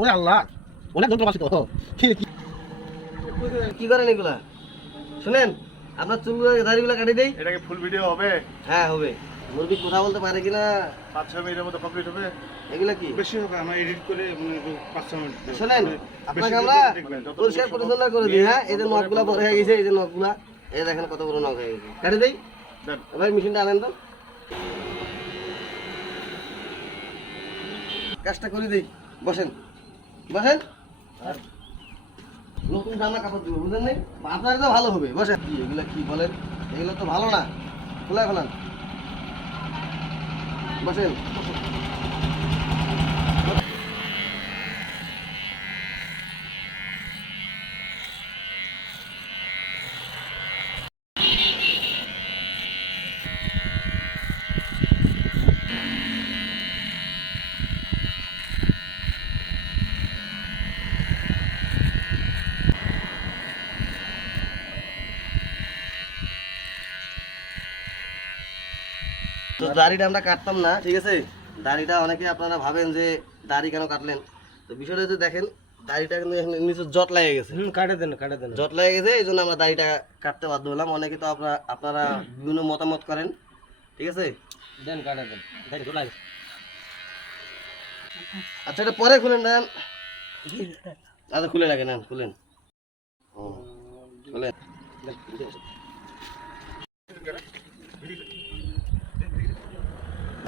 ওরে আল্লাহ, অনেক যন্ত্রপাতি তো। কি করেন এগুলা? শুনেন, আপনার চুলগুলো দাড়িগুলো কাটি দেই। এটা কি ফুল ভিডিও হবে? হ্যাঁ হবে। মুরগি কথা বলতে পারে কিনা? 5-6 মিনিটের মধ্যে কমপ্লিট হবে। এগুলা কি? বেশি হবে, আমরা এডিট করে মানে 5-6 মিনিট। শুনেন, আপনাকে আমরা পরিষ্কার পরিচ্ছন্ন করে দিই। হ্যাঁ, এই যে নখগুলা বড় হয়ে গেছে, এই যে নখগুলা, এই দেখেন কত বড় নখ হয়ে গেছে। কাটি দেই। ভাই মেশিনটা আনেন তো, কাজটা করে দিই। বসেন বসেন। নতুন জামা কাপড় দিব, বুঝলেন নাই? আপনার তো ভালো হবে। বসেন। কি এগুলা কি বলেন? এগুলো তো ভালো না, খোলা ফেলান। বসেন। তো দাড়িটা আমরা কাটতাম না, ঠিক আছে? দাড়িটা অনেকে আপনারা ভাবেন যে দাড়ি কেন কাটলেন, তো বিষয়টা যদি দেখেন, দাড়িটা কিন্তু নিচে জট লেগে গেছে। কাটে দেন। জট লেগে গেছে, এই জন্য আমরা দাড়িটা কাটতে বাধ্য হলাম। অনেকে তো আপনারা বিভিন্ন মতামত করেন, ঠিক আছে? দেন, কাটে দেন। দাড়ি খোলা গেছে। আচ্ছা, এটা পরে খুলেন দেন। আচ্ছা, খুলে রাখেন, খুলেন। খুলেন।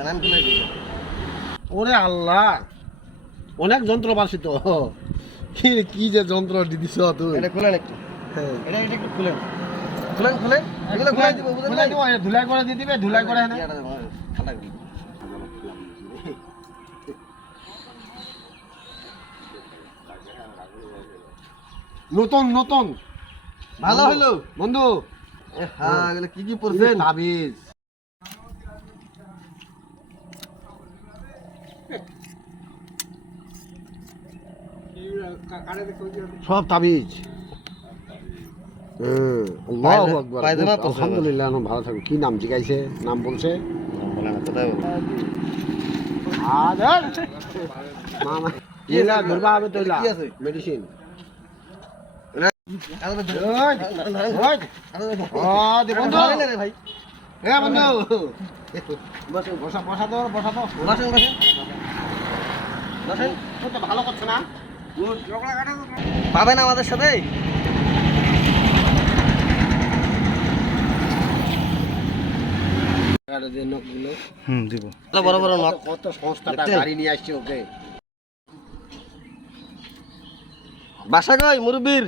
নাম খুলে দিন। ওরে আল্লাহ, অনেক যন্ত্রপাতি তো। কি যে যন্ত্র দিছ তুই। এটা খুলেন একটু। হ্যাঁ, এটা একটু খুলেন। খুলেন। এগুলো খুলে দিব, বুঝলেন? খুলে দিব, ধুলাই করে দিয়ে দিবে, ধুলাই করে না। ঠান্ডা করি। নতুন ভালো হলো বন্ধু। হ্যাঁ, এগুলো কি পড়ছেন? তাবিজ, সব তাবিজ। আল্লাহু আকবার। পায়জামা পরছে। আলহামদুলিল্লাহ, ভালো থাকো। কি নাম জিজ্ঞাসে? নাম বলছে মামা। ইলা ধরবা হবে তো। কি আছে? মেডিসিন। ভাই বন্ধু, বসেন বসা তো। বসেন। ভালো করছে না? পাবেন আমাদের সাথে। দিব। বড় বড় নখ। কত সংস্থাটা গাড়ি নিয়ে আসছে ওকে। বাসা কই মুরব্বির?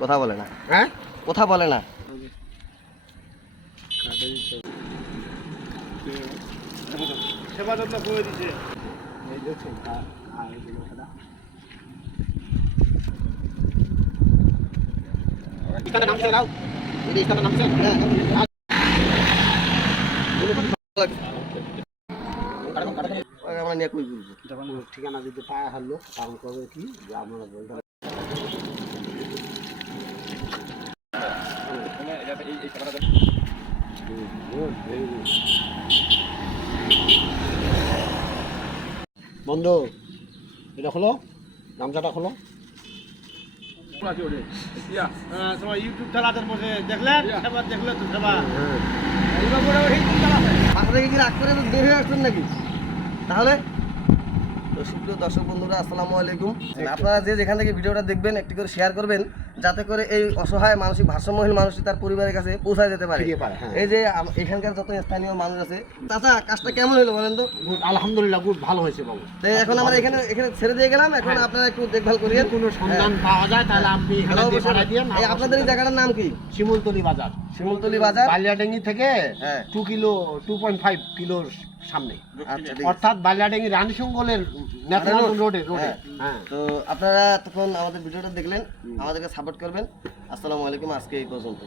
কথা বলে না। হ্যাঁ, কথা বলে না। সেবা যত্ন করে দিছে। এই দেখছেন। ইস্তাটা নামছে দাও। এই ইস্তাটা নামছে। আমরা নিয়ে কই বলবো? যখন ঠিকানা দিতে পায় হারলো, তখন করবে কি যে আপনারা বলতে বন্ধু, এটা খোলো, গামছাটা খোলো। তোমার ইউটিউব চালাতে বসে দেখলেন, সেবা দেখলে তো সেবা। মাথা থেকে কি রাগ করে তো বের হয়ে আসবেন নাকি? তাহলে তো সুপ্রিয় দর্শক বন্ধুরা, আসসালামু আলাইকুম। আপনারা যে যেখান থেকে ভিডিওটা দেখবেন, একটি করে শেয়ার করবেন, যাতে করে এই অসহায় মানসিক ভারসাম্যহীন মানুষটি তার পরিবারের কাছে পৌঁছায় যেতে পারে। এই যে এখানকার যত স্থানীয় মানুষ আছে। চাচা, কাজটা কেমন হলো বলেন তো? আলহামদুলিল্লাহ, গুড, ভালো হয়েছে বাবু। তো এখন আমরা এখানে ছেড়ে দিয়ে গেলাম। এখন আপনারা একটু দেখভাল করিয়েন। কোনো সন্ধান পাওয়া যায় তাহলে আপনি এখানে দিয়ে পাঠিয়ে দিন। এই আপনাদের এই জায়গাটার নাম কি? শিমুলতলি বাজার। শিমুলতলি বাজার, বালিয়াডাঙ্গি থেকে হ্যাঁ 2.5 কিলোর সামনে, আচ্ছা, ঠিক আছে। অর্থাৎ বালিয়াডাঙ্গি রানীশঙ্গলের ন্যাশনাল রোডে। হ্যাঁ, তো আপনারা তখন আমাদের ভিডিওটা দেখলেন, আমাদেরকে সাপোর্ট করবেন। আসসালামু আলাইকুম, আজকে এই পর্যন্ত।